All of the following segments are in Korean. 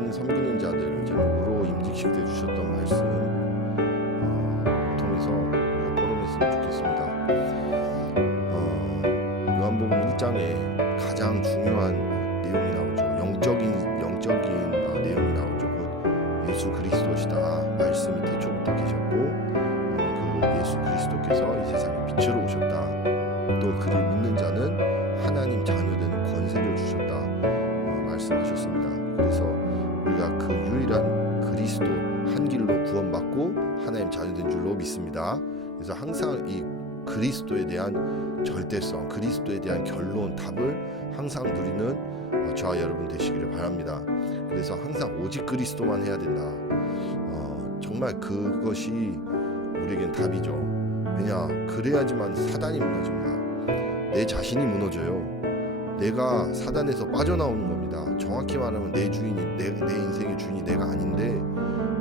있는 섬기는 자들 제목으로 임직식 때 주셨던 말씀 어, 통해서 우리가 포럼했으면 좋겠습니다. 어, 요한복음 1장에 가장 중요한 어, 내용이 나오죠. 영적인 영적인 어, 내용이 나오죠. 곧 예수 그리스도시다. 말씀이 태초부터 계셨고 어, 그 예수 그리스도께서 이 세상 믿습니다. 그래서 항상 이 그리스도에 대한 절대성, 그리스도에 대한 결론, 답을 항상 누리는 어, 저와 여러분 되시기를 바랍니다. 그래서 항상 오직 그리스도만 해야 된다. 어, 정말 그것이 우리에겐 답이죠. 왜냐 그래야지만 사단이 무너집니다. 내 자신이 무너져요. 내가 사단에서 빠져나오는 겁니다. 정확히 말하면 내 주인이 내, 내 인생의 주인이 내가 아닌데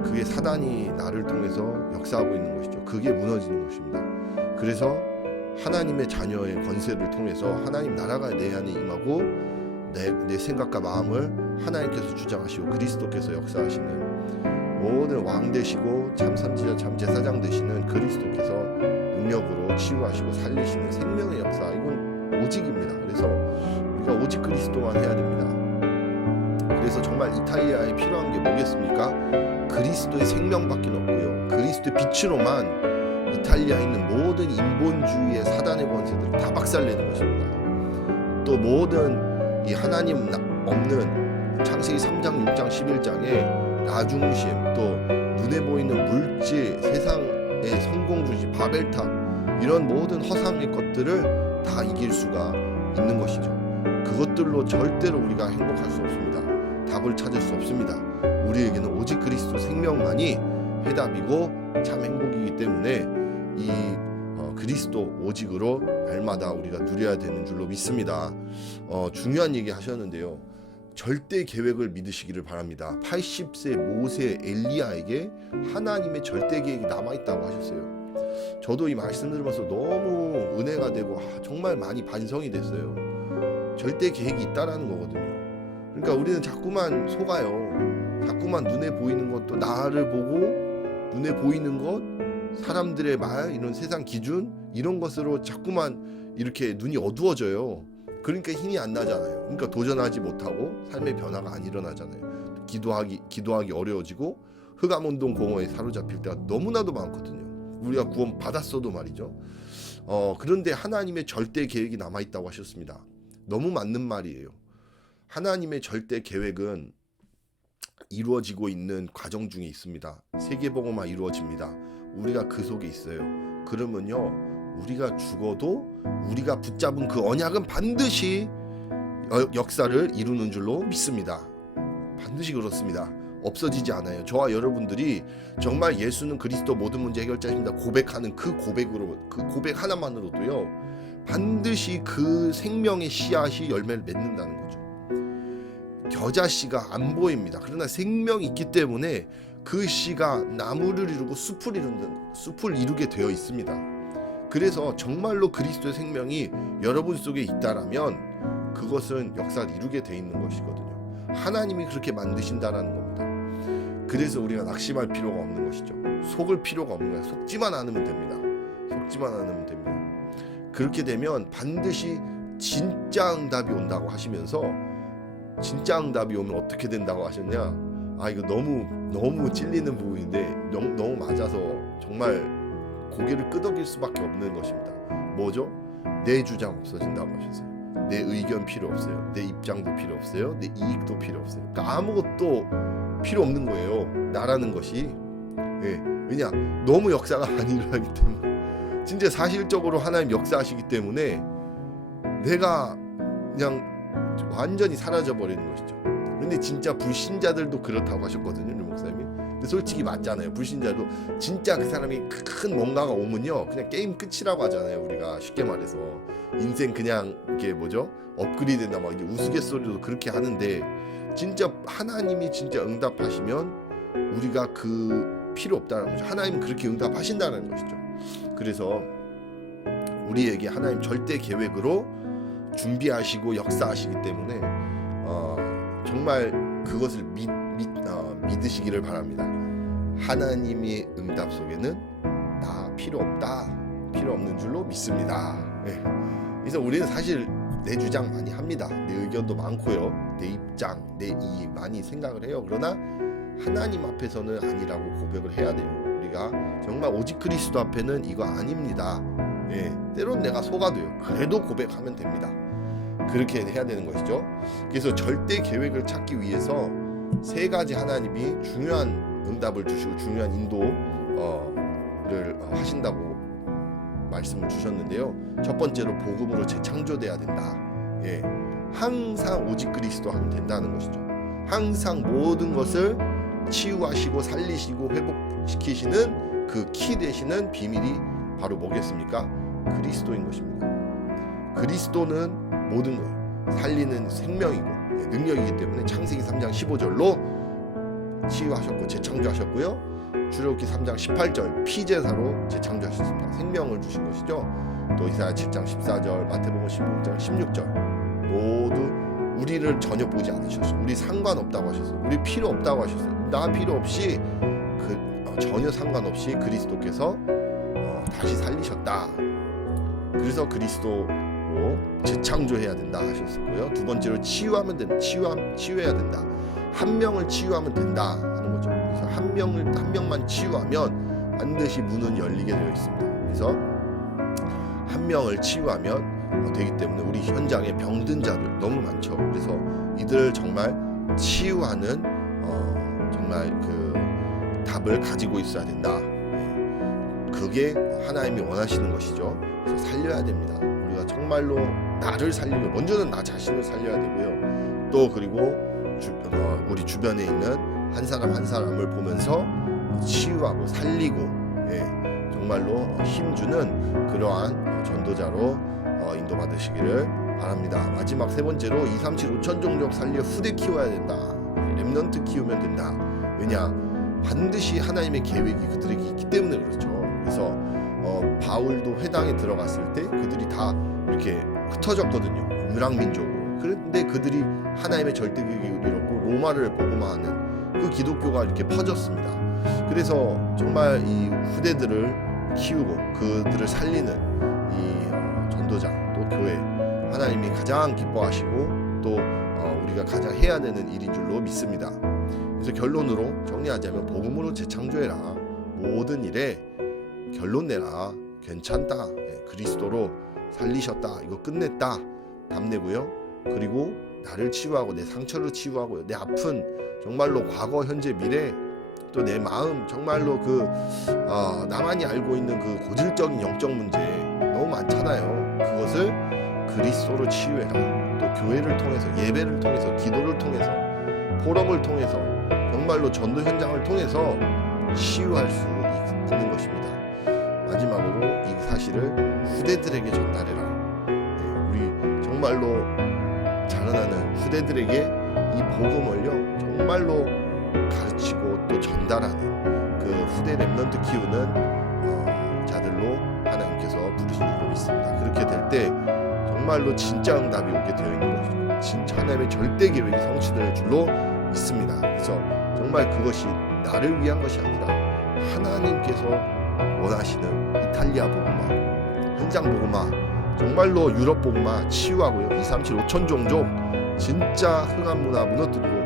그게 사단이 나를 통해서 역사하고 있는 것이죠. 그게 무너지는 것입니다. 그래서 하나님의 자녀의 권세를 통해서 하나님 나라가 내 안에 임하고 내, 내 생각과 마음을 하나님께서 주장하시고 그리스도께서 역사하시는 모든 왕 되시고 참 선지자 참 제사장 되시는 그리스도께서 능력으로 치유하시고 살리시는 생명의 역사 이건 오직입니다. 그래서 우리가 오직 그리스도만 해야 됩니다. 그래서 정말 이탈리아에 필요한 게 뭐겠습니까? 그리스도의 생명밖에 없고요. 그리스도의 빛으로만 이탈리아에 있는 모든 인본주의의 사단의 권세들을 다 박살내는 것입니다. 또 모든 이 하나님 나- 없는 창세기 3장, 6장, 11장에 나중심 또 눈에 보이는 물질, 세상의 성공 중심, 바벨탑 이런 모든 허상의 것들을 다 이길 수가 있는 것이죠. 그것들로 절대로 우리가 행복할 수 없습니다. 답을 찾을 수 없습니다. 우리에게는 오직 그리스도 생명만이 해답이고 참 행복이기 때문에 이 어, 그리스도 오직으로 날마다 우리가 누려야 되는 줄로 믿습니다. 어, 중요한 얘기 하셨는데요. 절대 계획을 믿으시기를 바랍니다. 80세 모세 엘리야에게 하나님의 절대 계획이 남아 있다고 하셨어요. 저도 이 말씀 들으면서 너무 은혜가 되고 아, 정말 많이 반성이 됐어요. 절대 계획이 있다라는 거거든요. 그러니까 우리는 자꾸만 속아요. 자꾸만 눈에 보이는 것도 나를 보고 눈에 보이는 것, 사람들의 말, 이런 세상 기준 이런 것으로 자꾸만 이렇게 눈이 어두워져요. 그러니까 힘이 안 나잖아요. 그러니까 도전하지 못하고 삶의 변화가 안 일어나잖아요. 기도하기 기도하기 어려워지고 흑암운동 공허에 사로잡힐 때가 너무나도 많거든요. 우리가 구원 받았어도 말이죠. 어, 그런데 하나님의 절대 계획이 남아 있다고 하셨습니다. 너무 맞는 말이에요. 하나님의 절대 계획은 이루어지고 있는 과정 중에 있습니다. 세계복음화 이루어집니다. 우리가 그 속에 있어요. 그러면요, 우리가 죽어도 우리가 붙잡은 그 언약은 반드시 여- 역사를 이루는 줄로 믿습니다. 반드시 그렇습니다. 없어지지 않아요. 저와 여러분들이 정말 예수는 그리스도 모든 문제 해결자입니다. 고백하는 그 고백으로 그 고백 하나만으로도요. 반드시 그 생명의 씨앗이 열매를 맺는다는 거죠. 겨자 씨가 안 보입니다. 그러나 생명이 있기 때문에 그 씨가 나무를 이루고 숲을 이루는 숲을 이루게 되어 있습니다. 그래서 정말로 그리스도의 생명이 여러분 속에 있다라면 그것은 역사를 이루게 돼 있는 것이거든요. 하나님이 그렇게 만드신다라는 겁니다. 그래서 우리가 낙심할 필요가 없는 것이죠. 속을 필요가 없는 거예요. 속지만 않으면 됩니다. 속지만 않으면 됩니다. 그렇게 되면 반드시 진짜 응답이 온다고 하시면서 진짜 응답이 오면 어떻게 된다고 하셨냐? 아 이거 너무 너무 찔리는 부분인데 너무, 맞아서 정말 고개를 끄덕일 수밖에 없는 것입니다. 뭐죠? 내 주장 없어진다고 하셨어요. 내 의견 필요 없어요. 내 입장도 필요 없어요. 내 이익도 필요 없어요. 그러니까 아무것도 필요 없는 거예요. 나라는 것이. 예. 왜냐? 너무 역사가 안 일어나기 때문에. 진짜 사실적으로 하나님 역사하시기 때문에 내가 그냥 완전히 사라져 버리는 것이죠. 근데 진짜 불신자들도 그렇다고 하셨거든요, 류 목사님이. 근데 솔직히 맞잖아요. 불신자도 진짜 그 사람이 큰 뭔가가 오면요, 그냥 게임 끝이라고 하잖아요. 우리가 쉽게 말해서 인생 그냥 이게 뭐죠? 업그레이드나 막 이제 우스갯소리도 그렇게 하는데 진짜 하나님이 진짜 응답하시면 우리가 그 필요 없다는 거죠. 하나님은 그렇게 응답하신다는 것이죠. 그래서 우리에게 하나님 절대 계획으로 준비하시고 역사하시기 때문에 어, 정말 그것을 믿, 믿, 어, 믿으시기를 바랍니다. 하나님의 응답 속에는 나 필요 없다, 필요 없는 줄로 믿습니다. 예. 그래서 우리는 사실 내 주장 많이 합니다. 내 의견도 많고요, 내 입장, 내 이익 많이 생각을 해요. 그러나 하나님 앞에서는 아니라고 고백을 해야 돼요. 우리가 정말 오직 그리스도 앞에는 이거 아닙니다. 예, 때론 내가 속아도요. 그래도 고백하면 됩니다. 그렇게 해야 되는 것이죠. 그래서 절대 계획을 찾기 위해서 세 가지 하나님이 중요한 응답을 주시고 중요한 인도를 어, 하신다고 말씀을 주셨는데요. 첫 번째로 복음으로 재창조돼야 된다. 예, 항상 오직 그리스도 하면 된다는 것이죠. 항상 모든 것을 치유하시고 살리시고 회복시키시는 그 키 되시는 비밀이 바로 뭐겠습니까? 그리스도인 것입니다. 그리스도는 모든 걸 살리는 생명이고 예, 능력이기 때문에 창세기 3장 15절로 치유하셨고 재창조하셨고요. 출애굽기 3장 18절 피제사로 재창조하셨습니다. 생명을 주신 것이죠. 또 이사야 7장 14절, 마태복음 16장 16절 모두 우리를 전혀 보지 않으셨어요. 우리 상관없다고 하셨어요. 우리 필요 없다고 하셨어요. 나 필요 없이 그 어, 전혀 상관없이 그리스도께서 어, 다시 살리셨다. 그래서 그리스도 로 재창조해야 된다 하셨고요. 두 번째로 치유하면 된다. 치유함 치유해야 된다. 한 명을 치유하면 된다 하는 거죠. 그래서 한 명을 한 명만 치유하면 반드시 문은 열리게 되어 있습니다. 그래서 한 명을 치유하면 어, 되기 때문에 우리 현장에 병든 자들 너무 많죠. 그래서 이들을 정말 치유하는 어, 정말 그 답을 가지고 있어야 된다. 예. 그게 하나님이 원하시는 것이죠. 그래서 살려야 됩니다. 우리가 정말로 나를 살리고 먼저는 나 자신을 살려야 되고요. 또 그리고 주, 어, 우리 주변에 있는 한 사람 한 사람을 보면서 치유하고 살리고 예, 정말로 힘주는 그러한 어, 전도자로 어, 인도받으시기를 바랍니다. 마지막 세 번째로 2, 3, 7, 5천 종족 살려 후대 키워야 된다. 렘넌트 키우면 된다. 왜냐? 반드시 하나님의 계획이 그들에게 있기 때문에 그렇죠. 그래서 어, 바울도 회당에 들어갔을 때 그들이 다 이렇게 흩어졌거든요. 유랑민족으로. 그런데 그들이 하나님의 절대 계획을 이뤘고 로마를 복음화하는 그 기독교가 이렇게 퍼졌습니다. 그래서 정말 이 후대들을 키우고 그들을 살리는 이 어, 전도자 또 교회 하나님이 가장 기뻐하시고 또 어, 우리가 가장 해야 되는 일인 줄로 믿습니다. 그래서 결론으로 정리하자면 복음으로 재창조해라 모든 일에 결론 내라. 괜찮다. 예, 그리스도로 살리셨다. 이거 끝냈다. 답내고요. 그리고 나를 치유하고 내 상처를 치유하고요 내 아픈 정말로 과거 현재 미래 또 내 마음 정말로 그 어, 나만이 알고 있는 그 고질적인 영적 문제 너무 많잖아요. 그것을 그리스도로 치유해라. 또 교회를 통해서 예배를 통해서 기도를 통해서 포럼을 통해서 정말로 전도 현장을 통해서 치유할 수 있- 있는 것입니다. 마지막으로 이 사실을 후대들에게 전달해라. 네, 우리 정말로 자라나는 후대들에게 이 복음을요 정말로 가르치고 또 전달하는 그 후대 랩런트 키우는 어, 자들로 하나님께서 부르신 줄로 믿습니다. 그렇게 될 때 정말로 진짜 응답이 오게 되어 있는 것이죠. 진짜 하나님의 절대 계획이 성취될 줄로 믿습니다. 그래서 정말 그것이 나를 위한 것이 아니라 하나님께서 원하시는 이탈리아 복음화, 현장 복음화, 정말로 유럽 복음화 치유하고요. 2, 3, 7, 5천 종족 진짜 흥한 문화 무너뜨리고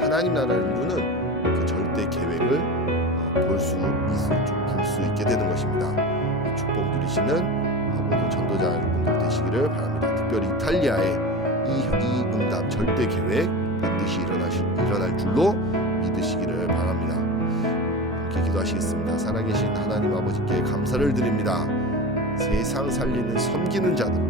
하나님 나라를 이루는 그 절대 계획을 볼 수 있을 볼수 있게 되는 것입니다. 이 축복 누리시는 모든 전도자 여러분들 되시기를 바랍니다. 특별히 이탈리아의 이, 이 응답 절대 계획 반드시 일어나실 일어날 줄로 믿으시기를 바랍니다. 기도하시겠습니다. 살아계신 하나님 아버지께 감사를 드립니다. 세상 살리는 섬기는 자들로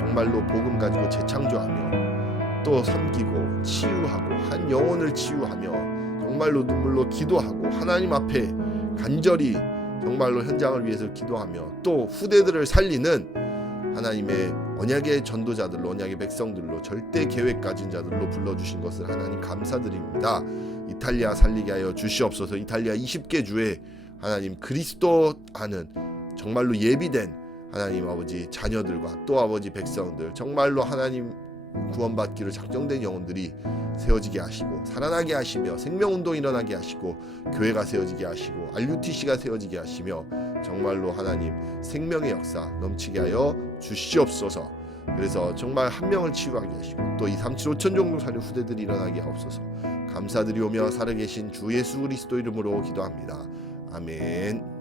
정말로 복음 가지고 재창조하며 또 섬기고 치유하고 한 영혼을 치유하며 정말로 눈물로 기도하고 하나님 앞에 간절히 정말로 현장을 위해서 기도하며 또 후대들을 살리는 하나님의 언약의 전도자들로 언약의 백성들로 절대 계획 가진 자들로 불러주신 것을 하나님 감사드립니다. 이탈리아 살리게 하여 주시옵소서. 이탈리아 20개 주에 하나님 그리스도 하는 정말로 예비된 하나님 아버지 자녀들과 또 아버지 백성들 정말로 하나님 구원받기로 작정된 영혼들이 세워지게 하시고 살아나게 하시며 생명운동 일어나게 하시고 교회가 세워지게 하시고 RUTC가 세워지게 하시며 정말로 하나님 생명의 역사 넘치게 하여 주시옵소서. 그래서 정말 한 명을 치유하게 하시고 또 이 3칠 5천 정도 사는 후대들이 일어나게 하옵소서. 감사드리오며 살아계신 주 예수 그리스도 이름으로 기도합니다. 아멘.